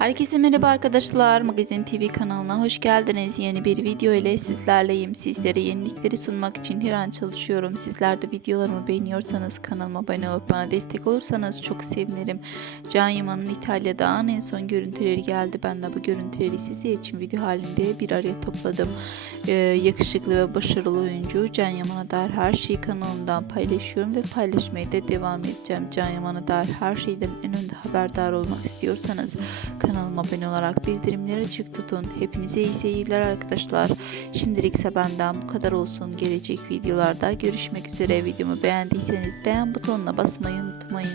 Herkese merhaba arkadaşlar. Magazin TV kanalına hoş geldiniz. Yeni bir video ile sizlerleyim. Sizlere yenilikleri sunmak için her an çalışıyorum. Sizler de videolarımı beğeniyorsanız kanalıma abone olup bana destek olursanız çok sevinirim. Can Yaman'ın İtalya'dan en son görüntüleri geldi. Ben de bu görüntüleri sizler için video halinde bir araya topladım. Ee, yakışıklı ve başarılı oyuncu Can Yaman'a dair her şeyi kanalımdan paylaşıyorum ve paylaşmaya da devam edeceğim. Can Yaman'a dair her şeyden en önde haberdar olmak istiyorsanız kanalıma abone olarak bildirimleri açık tutun. Hepinize iyi seyirler arkadaşlar. Şimdilik benden bu kadar olsun. Gelecek videolarda görüşmek üzere. Videomu beğendiyseniz beğen butonuna basmayı unutmayın.